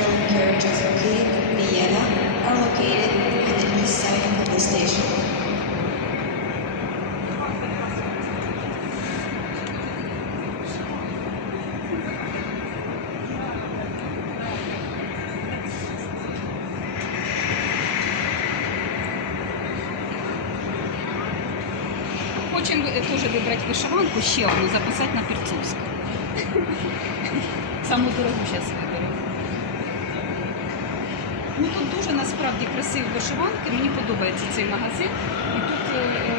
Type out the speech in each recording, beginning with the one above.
train carriages located in Vienna are located on the east side of the station. Хочемо вибрати вишиванку ще одну, записати на Перцовську. Саму дорогу зараз. Ну тут дуже насправді красиві вишиванки, мені подобається цей магазин. І тут е, е,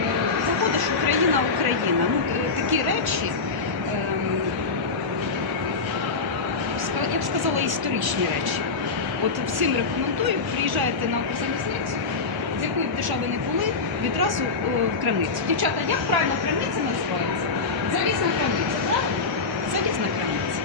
заходиш Україна, Україна. Ну, е, такі речі, ска- я б сказала, історичні речі. От всім рекомендую, приїжджайте на Укрзалізницю, з якої б держави не були, відразу в крамницю. Дівчата, як правильно крамниця називається? Залізна крамниця, так? Залізна крамниця.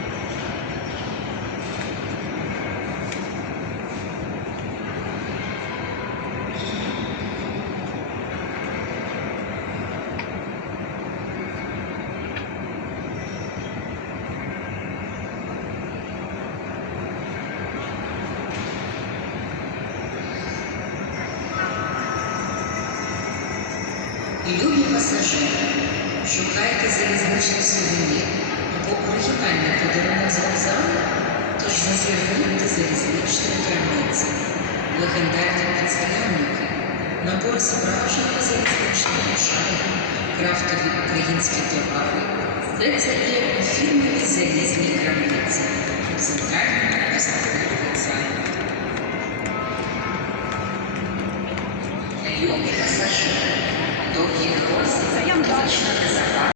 Любі пасажири, шукайте залізничний сувенір або оригінальний подарунок з вокзалу, тож зазирнуйте залізничні крамниці, легендарні підстрілянники, набор справжнього залізничного шару, крафтові українські товари. Все це є у фірмовій залізній крамниці у центральному міському вокзалі. Любі